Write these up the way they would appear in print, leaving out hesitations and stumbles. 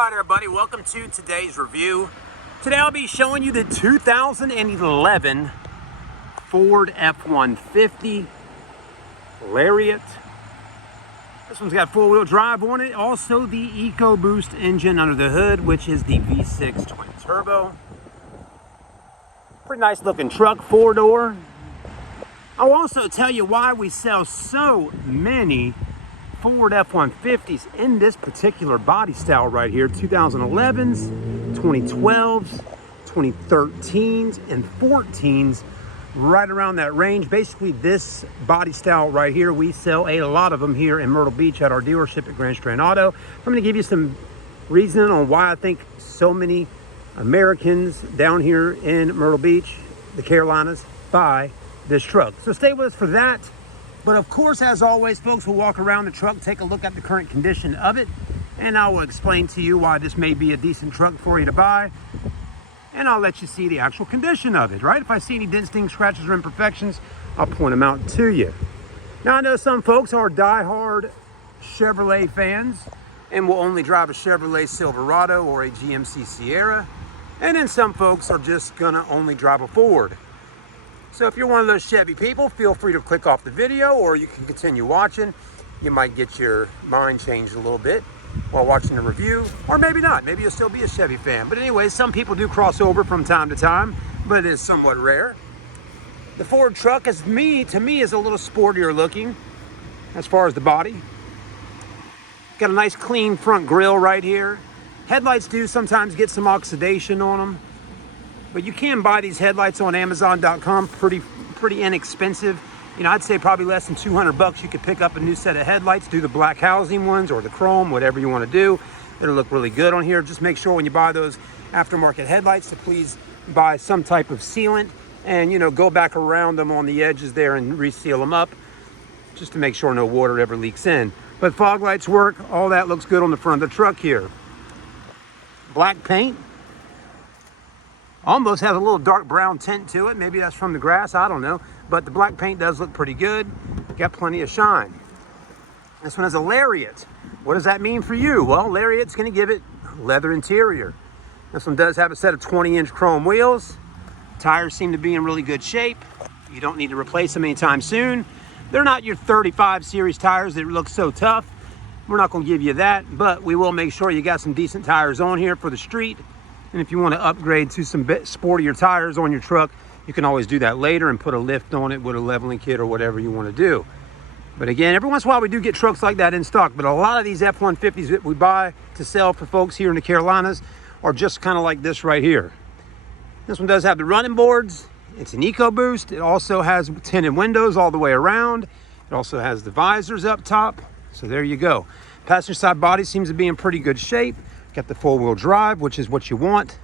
Alright everybody, welcome to today's review. Today I'll be showing you the 2011 Ford F-150 Lariat. This one's got four-wheel drive on it. Also the EcoBoost engine under the hood, which is the V6 twin turbo. Pretty nice looking truck, four-door. I'll also tell you why we sell so many Ford F-150s in this particular body style right here. 2011s, 2012s, 2013s, and 14s, right around that range. Basically, this body style right here, we sell a lot of them here in Myrtle Beach at our dealership at Grand Strand Auto. I'm going to give you some reasoning on why I think so many Americans down here in Myrtle Beach, the Carolinas, buy this truck. So stay with us for that. But of course, as always, folks, we'll walk around the truck, take a look at the current condition of it, and I will explain to you why this may be a decent truck for you to buy. And I'll let you see the actual condition of it, right? If I see any dents, dings, scratches, or imperfections, I'll point them out to you. Now, I know some folks are die-hard Chevrolet fans and will only drive a Chevrolet Silverado or a GMC Sierra. And then some folks are just gonna only drive a Ford. So if you're one of those Chevy people, feel free to click off the video, or you can continue watching. You might get your mind changed a little bit while watching the review, or maybe not. Maybe you'll still be a Chevy fan. But anyways, some people do cross over from time to time, but it is somewhat rare. The Ford truck, to me, is a little sportier looking as far as the body. Got a nice clean front grille right here. Headlights do sometimes get some oxidation on them, but you can buy these headlights on Amazon.com pretty inexpensive. You know, I'd say probably less than 200 bucks. You could pick up a new set of headlights, do the black housing ones or the chrome, whatever you want to do. It'll look really good on here. Just make sure when you buy those aftermarket headlights to please buy some type of sealant and, you know, go back around them on the edges there and reseal them up just to make sure no water ever leaks in. But fog lights work. All that looks good on the front of the truck here. Black paint. Almost has a little dark brown tint to it. Maybe that's from the grass, I don't know. But the black paint does look pretty good. Got plenty of shine. This one has a Lariat. What does that mean for you? Well, Lariat's gonna give it leather interior. This one does have a set of 20-inch chrome wheels. Tires seem to be in really good shape. You don't need to replace them anytime soon. They're not your 35 series tires that look so tough. We're not gonna give you that, but we will make sure you got some decent tires on here for the street. And if you want to upgrade to some bit sportier tires on your truck, you can always do that later and put a lift on it with a leveling kit or whatever you want to do. But again, every once in a while we do get trucks like that in stock, but a lot of these F-150s that we buy to sell for folks here in the Carolinas are just kind of like this right here. This one does have the running boards. It's an EcoBoost. It also has tinted windows all the way around. It also has the visors up top. So there you go. Passenger side body seems to be in pretty good shape. Got the four-wheel drive, which is what you want.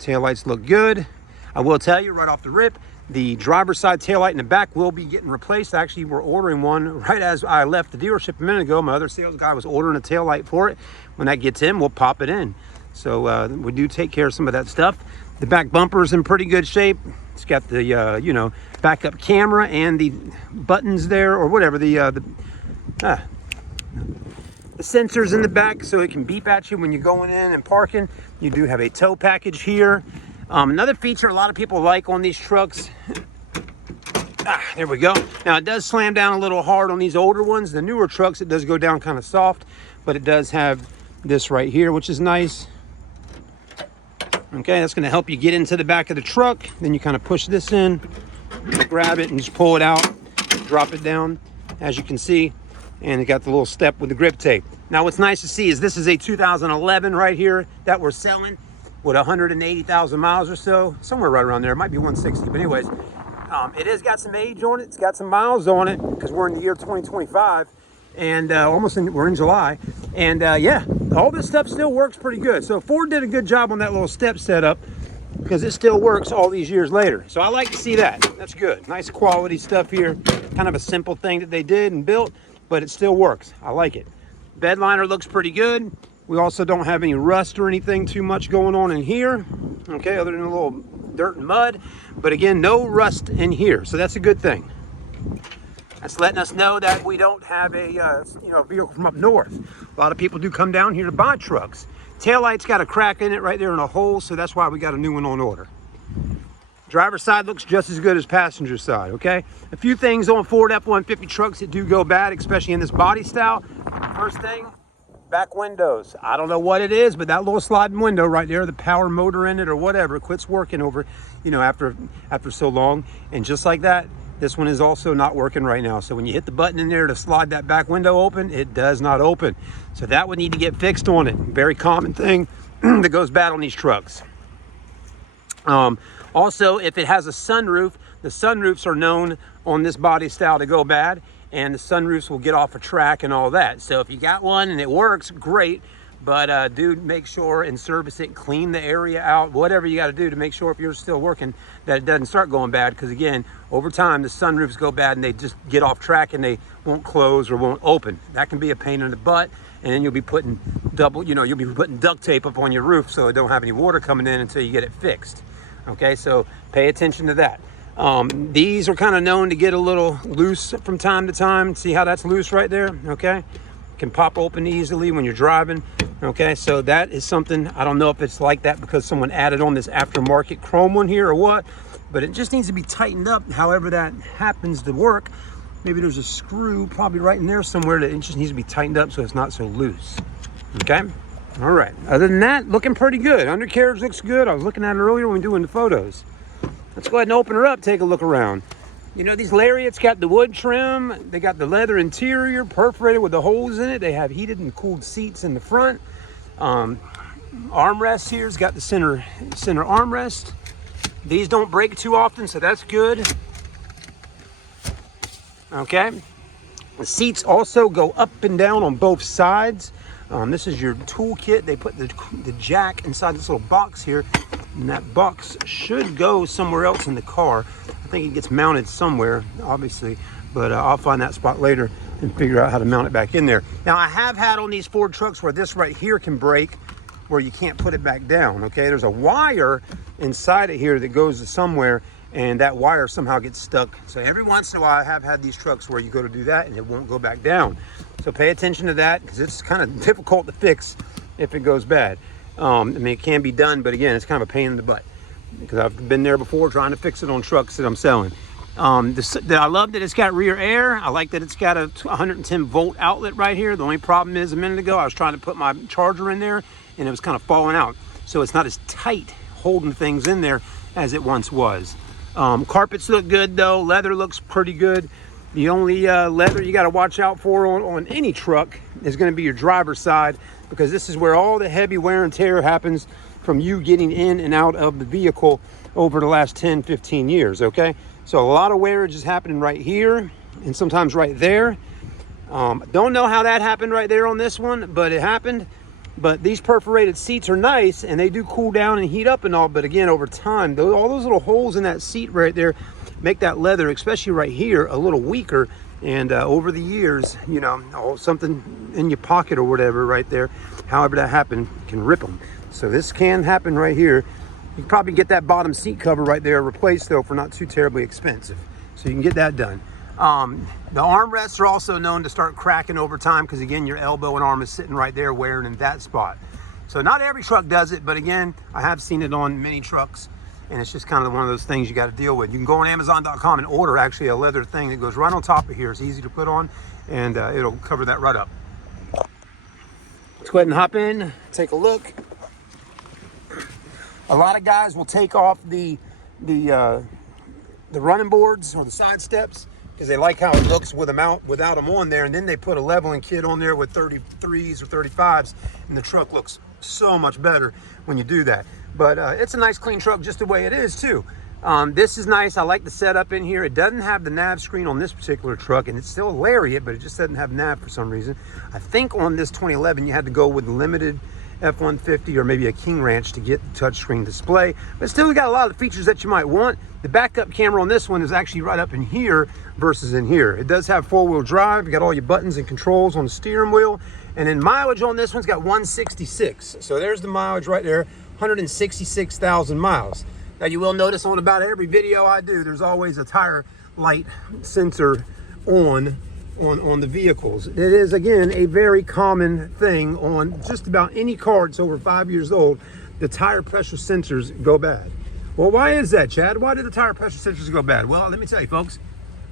Taillights look good. I will tell you right off the rip, the driver's side taillight in the back will be getting replaced. Actually, we're ordering one right as I left the dealership a minute ago. My other sales guy was ordering a taillight for it. When that gets in, we'll pop it in. So we do take care of some of that stuff. The back bumper is in pretty good shape. It's got the, you know, backup camera and the buttons there, or whatever, the sensors in the back so it can beep at you when you're going in and parking. You do have a tow package here. Another feature a lot of people like on these trucks, there we go. Now it does slam down a little hard on these older ones. The newer trucks, it does go down kind of soft, but it does have this right here, which is nice. Okay, that's going to help you get into the back of the truck. Then you kind of push this in, grab it, and just pull it out, drop it down, as you can see. And it got the little step with the grip tape. Now what's nice to see is this is a 2011 right here that we're selling with 180,000 miles or so, somewhere right around there. It might be 160, but anyways, it has got some age on it. It's got some miles on it because we're in the year 2025 and we're in July. And yeah, all this stuff still works pretty good. So Ford did a good job on that little step setup because it still works all these years later. So I like to see that. That's good. Nice quality stuff here. Kind of a simple thing that they did and built, but it still works. I like it. Bed liner looks pretty good. We also don't have any rust or anything too much going on in here. Okay, other than a little dirt and mud. But again, no rust in here, so that's a good thing. That's letting us know that we don't have a vehicle from up north. A lot of people do come down here to buy trucks. Taillight's got a crack in it right there in a hole, so that's why we got a new one on order. Driver's side looks just as good as passenger side, okay? A few things on Ford F-150 trucks that do go bad, especially in this body style. First thing, back windows. I don't know what it is, but that little sliding window right there, the power motor in it or whatever, quits working over, after so long. And just like that, this one is also not working right now. So when you hit the button in there to slide that back window open, it does not open. So that would need to get fixed on it. Very common thing that goes bad on these trucks. Also, if it has a sunroof, the sunroofs are known on this body style to go bad, and the sunroofs will get off a track and all that. So if you got one and it works, great, but do make sure and service it, clean the area out, whatever you got to do to make sure if you're still working that it doesn't start going bad, because again, over time the sunroofs go bad and they just get off track and they won't close or won't open. That can be a pain in the butt, and then you'll be putting you'll be putting duct tape up on your roof so it don't have any water coming in until you get it fixed. Okay, so pay attention to that. These are kind of known to get a little loose from time to time. See how that's loose right there? Okay, can pop open easily when you're driving. Okay, so that is something, I don't know if it's like that because someone added on this aftermarket chrome one here or what, but it just needs to be tightened up. However that happens to work, maybe there's a screw probably right in there somewhere that it just needs to be tightened up so it's not so loose. Okay. All right, other than that, looking pretty good. Undercarriage looks good. I was looking at it earlier when doing the photos. Let's go ahead and open her up, take a look around. These Lariats got the wood trim. They got the leather interior, perforated with the holes in it. They have heated and cooled seats in the front. Armrest here's got the center armrest. These don't break too often, so that's good. Okay. The seats also go up and down on both sides. This is your toolkit. They put the jack inside this little box here, and that box should go somewhere else in the car. I think it gets mounted somewhere, obviously, but I'll find that spot later and figure out how to mount it back in there. Now, I have had on these Ford trucks where this right here can break, where you can't put it back down, okay? There's a wire inside it here that goes to somewhere, and that wire somehow gets stuck. So every once in a while, I have had these trucks where you go to do that and it won't go back down. So pay attention to that, because it's kind of difficult to fix if it goes bad. I mean, it can be done, but again, it's kind of a pain in the butt, because I've been there before trying to fix it on trucks that I'm selling. I love that it's got rear air. I like that it's got a 110 volt outlet right here. The only problem is, a minute ago, I was trying to put my charger in there and it was kind of falling out. So it's not as tight holding things in there as it once was. Carpets look good though. Leather looks pretty good. The only leather you got to watch out for on any truck is going to be your driver's side, because this is where all the heavy wear and tear happens from you getting in and out of the vehicle over the last 10, 15 years, okay? So a lot of wearage is happening right here and sometimes right there. Don't know how that happened right there on this one, but it happened. But these perforated seats are nice, and they do cool down and heat up and all, but again, over time, all those little holes in that seat right there make that leather, especially right here, a little weaker. And over the years, something in your pocket or whatever right there, however that happened, can rip them. So this can happen right here. You can probably get that bottom seat cover right there replaced though for not too terribly expensive. So you can get that done. The armrests are also known to start cracking over time, because again, your elbow and arm is sitting right there wearing in that spot. So not every truck does it, but again, I have seen it on many trucks, and it's just kind of one of those things you got to deal with. You can go on Amazon.com and order actually a leather thing that goes right on top of here. It's easy to put on, and it'll cover that right up. Let's go ahead and hop in, take a look. A lot of guys will take off the running boards or the side steps because they like how it looks with them out, without them on there, and then they put a leveling kit on there with 33s or 35s, and the truck looks so much better when you do that. But it's a nice clean truck just the way it is too. This is nice. I like the setup in here. It doesn't have the nav screen on this particular truck, and it's still a Lariat, but it just doesn't have nav for some reason. I think on this 2011 you had to go with limited F-150 or maybe a King Ranch to get the touchscreen display, but still we got a lot of the features that you might want. The backup camera on this one is actually right up in here versus in here. It does have four-wheel drive. You got all your buttons and controls on the steering wheel, and then mileage on this one's got 166. So there's the mileage right there, 166,000 miles. Now you will notice on about every video I do, there's always a tire light sensor on the vehicles. It is, again, a very common thing on just about any car that's over 5 years old. The tire pressure sensors go bad. Well, why is that, Chad? Why do the tire pressure sensors go bad? Well, let me tell you, folks.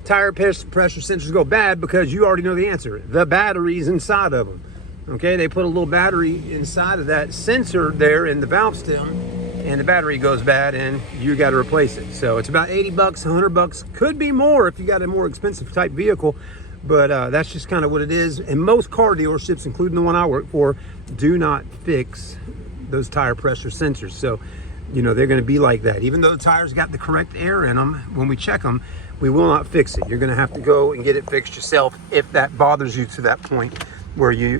Tire pressure sensors go bad because you already know the answer. The battery's inside of them. Okay, they put a little battery inside of that sensor there in the valve stem, and the battery goes bad and you got to replace it. So it's about 80 bucks, 100 bucks, could be more if you got a more expensive type vehicle, but that's just kind of what it is. And most car dealerships, including the one I work for, do not fix those tire pressure sensors. So, you know, they're going to be like that. Even though the tires got the correct air in them, when we check them, we will not fix it. You're going to have to go and get it fixed yourself if that bothers you to that point where you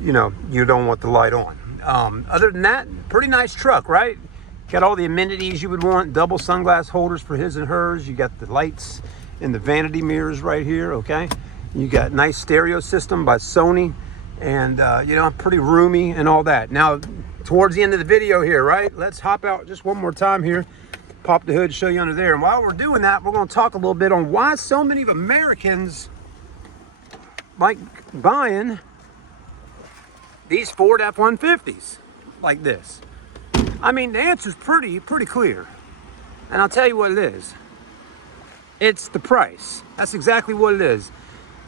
don't want the light on. Other than that, pretty nice truck, right? Got all the amenities you would want. Double sunglass holders for his and hers. You got the lights and the vanity mirrors right here, okay? You got nice stereo system by Sony, and pretty roomy and all that. Now, towards the end of the video here, right? Let's hop out just one more time here. Pop the hood, show you under there. And while we're doing that, we're going to talk a little bit on why so many of Americans like buying these Ford F-150s like this. I mean, the answer's pretty clear. And I'll tell you what it is. It's the price. That's exactly what it is.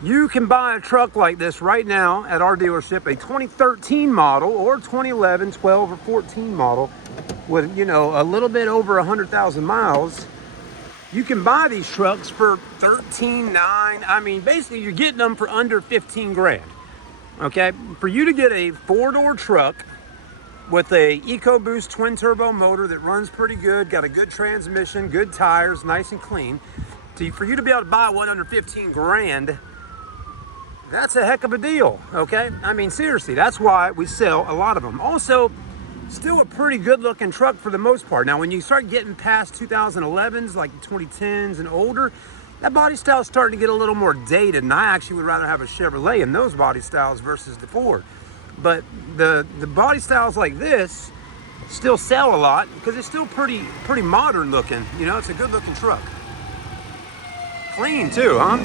You can buy a truck like this right now at our dealership, a 2013 model or 2011, 12, or 14 model with, a little bit over 100,000 miles. You can buy these trucks for $13,900. I mean, basically you're getting them for under 15 grand. Okay, for you to get a 4-door truck with a EcoBoost twin turbo motor that runs pretty good, got a good transmission, good tires, nice and clean, for you to be able to buy one under 15 grand, that's a heck of a deal, okay? I mean, seriously, that's why we sell a lot of them. Also, still a pretty good looking truck for the most part. Now, when you start getting past 2011s, like the 2010s and older, that body style is starting to get a little more dated, and I actually would rather have a Chevrolet in those body styles versus the Ford. But the body styles like this still sell a lot because it's still pretty modern looking. It's a good looking truck. Clean too, huh?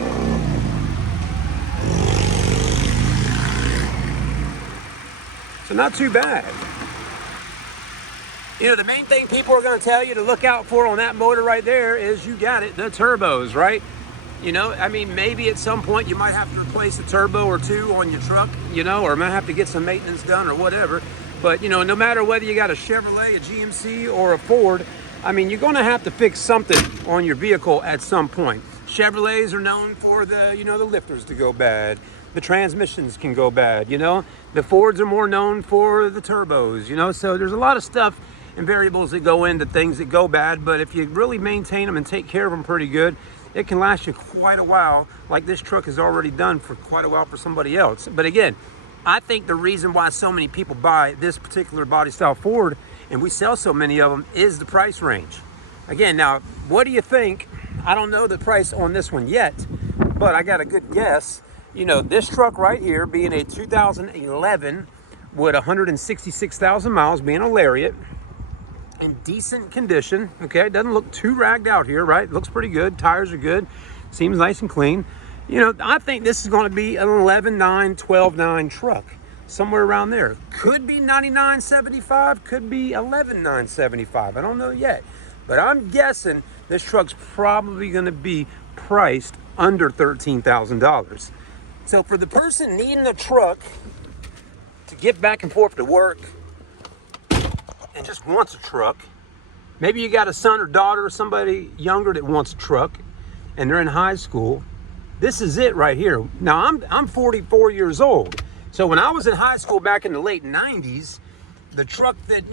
So not too bad. The main thing people are going to tell you to look out for on that motor right there is you got it, the turbos, right? I mean, maybe at some point you might have to replace a turbo or two on your truck, or might have to get some maintenance done or whatever. But, no matter whether you got a Chevrolet, a GMC, or a Ford, I mean, you're going to have to fix something on your vehicle at some point. Chevrolets are known for the lifters to go bad. The transmissions can go bad, The Fords are more known for the turbos, So there's a lot of stuff and variables that go into things that go bad, but if you really maintain them and take care of them pretty good, it can last you quite a while, like this truck has already done for quite a while for somebody else. But again, I think the reason why so many people buy this particular body style Ford, and we sell so many of them, is the price range. Again, now, what do you think? I don't know the price on this one yet, but I got a good guess. This truck right here, being a 2011 with 166,000 miles, being a Lariat, in decent condition, okay? It doesn't look too ragged out here, right? It looks pretty good. Tires are good. Seems nice and clean. I think this is going to be an 11.9, 12.9 truck, somewhere around there. Could be 99.75, could be 11.975. I don't know yet, but I'm guessing this truck's probably going to be priced under $13,000. So for the person needing a truck to get back and forth to work, and just wants a truck, maybe you got a son or daughter or somebody younger that wants a truck and they're in high school, this is it right here. Now, I'm 44 years old. So when I was in high school back in the late 90s, the truck that,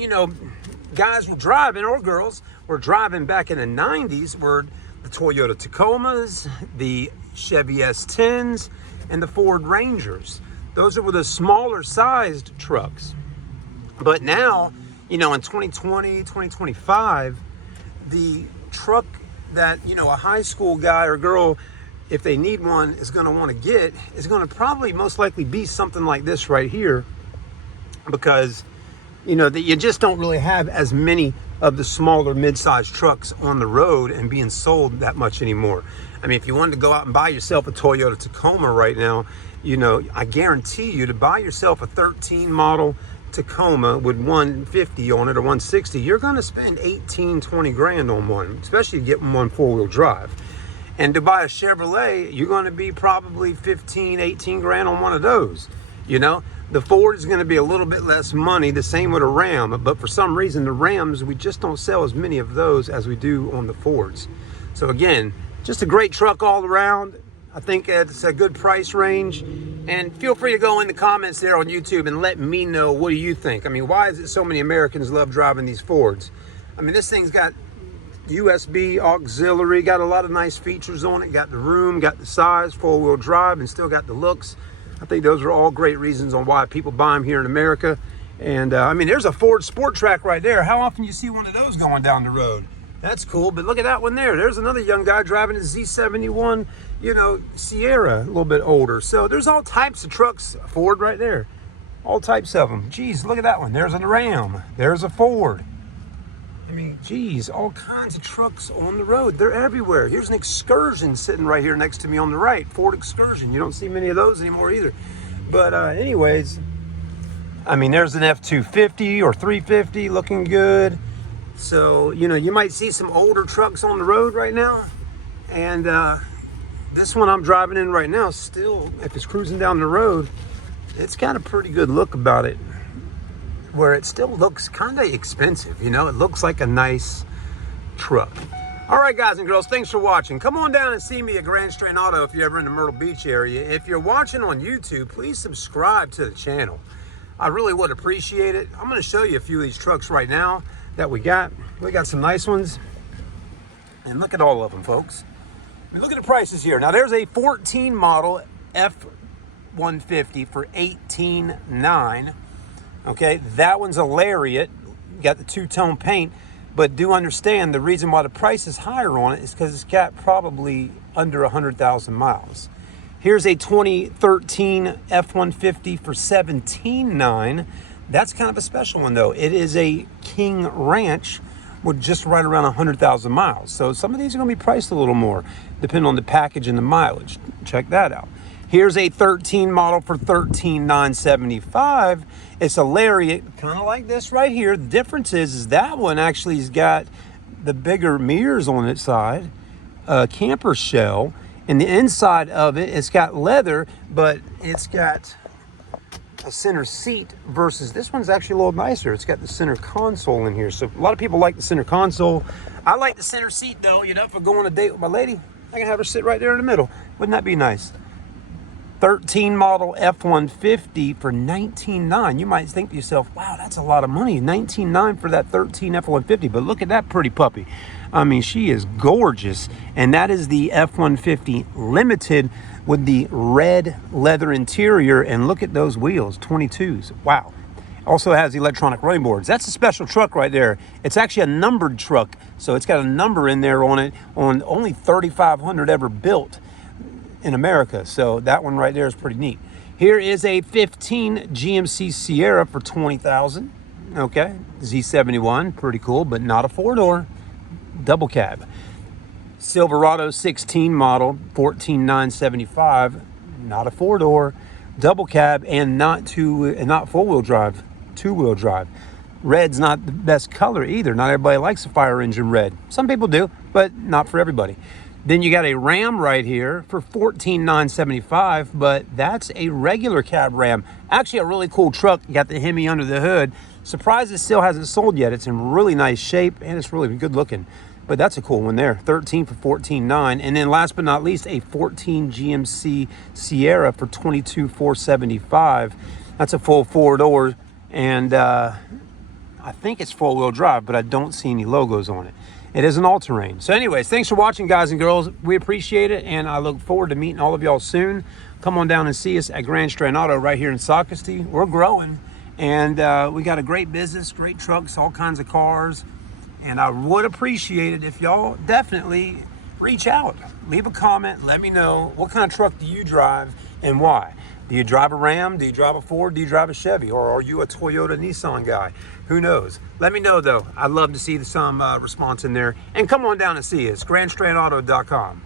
guys were driving, or girls were driving back in the 90s were the Toyota Tacomas, the Chevy S10s, and the Ford Rangers. Those were the smaller sized trucks. But now, in 2020, 2025, the truck that, a high school guy or girl, if they need one, is going to want to get, is going to probably most likely be something like this right here, because, you just don't really have as many of the smaller mid-sized trucks on the road and being sold that much anymore. I mean, if you wanted to go out and buy yourself a Toyota Tacoma right now, you know, I guarantee you to buy yourself a 13 model Tacoma with 150 on it or 160, you're going to spend 18, 20 grand on one, especially getting one four-wheel drive. And to buy a Chevrolet, you're going to be probably 15, 18 grand on one of those. You know, the Ford is going to be a little bit less money, the same with a Ram, but for some reason the Rams, we just don't sell as many of those as we do on the Fords. So again, just a great truck all around. I think it's a good price range, and feel free to go in the comments there on YouTube and let me know, what do you think? I mean, why is it so many Americans love driving these Fords? I mean, this thing's got USB auxiliary, got a lot of nice features on it, got the room, got the size, four-wheel drive, and still got the looks. I think those are all great reasons on why people buy them here in America. And I mean, there's a Ford Sport Track right there. How often you see one of those going down the road? That's cool, but look at that one there. There's another young guy driving a Z71, you know, Sierra, a little bit older. So there's all types of trucks, Ford right there. All types of them. Geez, look at that one. There's a Ram. There's a Ford. I mean, geez, all kinds of trucks on the road. They're everywhere. Here's an Excursion sitting right here next to me on the right. Ford Excursion. You don't see many of those anymore either. But anyways, I mean, there's an F-250 or 350 looking good. So, you know, you might see some older trucks on the road right now. And this one I'm driving in right now, still, if it's cruising down the road, it's got a pretty good look about it, where it still looks kind of expensive. You know, it looks like a nice truck. All right, guys and girls, thanks for watching. Come on down and see me at Grand Strand Auto if you're ever in the Myrtle Beach area. If you're watching on YouTube, please subscribe to the channel. I really would appreciate it. I'm going to show you a few of these trucks right now that we got. We got some nice ones. And look at all of them, folks. I mean, look at the prices here. Now, there's a 14 model F-150 for $18,900. Okay, that one's a Lariat. Got the two-tone paint. But do understand the reason why the price is higher on it is because it's got probably under 100,000 miles. Here's a 2013 F-150 for $17,900. That's kind of a special one, though. It is a King Ranch with just right around 100,000 miles. So some of these are going to be priced a little more, depending on the package and the mileage. Check that out. Here's a 13 model for $13,975. It's a Lariat, kind of like this right here. The difference is that one actually has got the bigger mirrors on its side, a camper shell, and the inside of it, it's got leather, but it's got a center seat versus this one's actually a little nicer. It's got the center console in here. So a lot of people like the center console. I like the center seat though. You know, if I go on a date with my lady, I can have her sit right there in the middle. Wouldn't that be nice? 13 model F-150 for $19,900. You might think to yourself, wow, that's a lot of money. $19,900 for that 13 F-150. But look at that pretty puppy. I mean, she is gorgeous. And that is the F-150 Limited with the red leather interior. And look at those wheels, 22s. Wow. Also has electronic running boards. That's a special truck right there. It's actually a numbered truck. So it's got a number in there on it, on only 3,500 ever built in America. So that one right there is pretty neat. Here is a 15 GMC Sierra for $20,000. Okay, Z71, pretty cool, but not a four-door, double cab. Silverado 16 model, $14,975, not a four-door, double cab, and not four-wheel drive, two-wheel drive. Red's not the best color either. Not everybody likes a fire engine red. Some people do, but not for everybody. Then you got a Ram right here for $14,975, but that's a regular cab Ram. Actually a really cool truck. You got the Hemi under the hood. Surprised it still hasn't sold yet. It's in really nice shape and it's really good looking. But that's a cool one there. 13 for $14,900. And then last but not least, a 14 GMC Sierra for $22,475. That's a full four door, and I think it's four-wheel drive, but I don't see any logos on it. It is an all-terrain. So anyways, thanks for watching, guys and girls. We appreciate it, and I look forward to meeting all of y'all soon. Come on down and see us at Grand Strand Auto right here in Socastee. We're growing, and we got a great business, great trucks, all kinds of cars. And I would appreciate it if y'all definitely reach out. Leave a comment. Let me know what kind of truck do you drive and why. Do you drive a Ram? Do you drive a Ford? Do you drive a Chevy? Or are you a Toyota Nissan guy? Who knows? Let me know though. I'd love to see some response in there. And come on down and see us, grandstrandauto.com.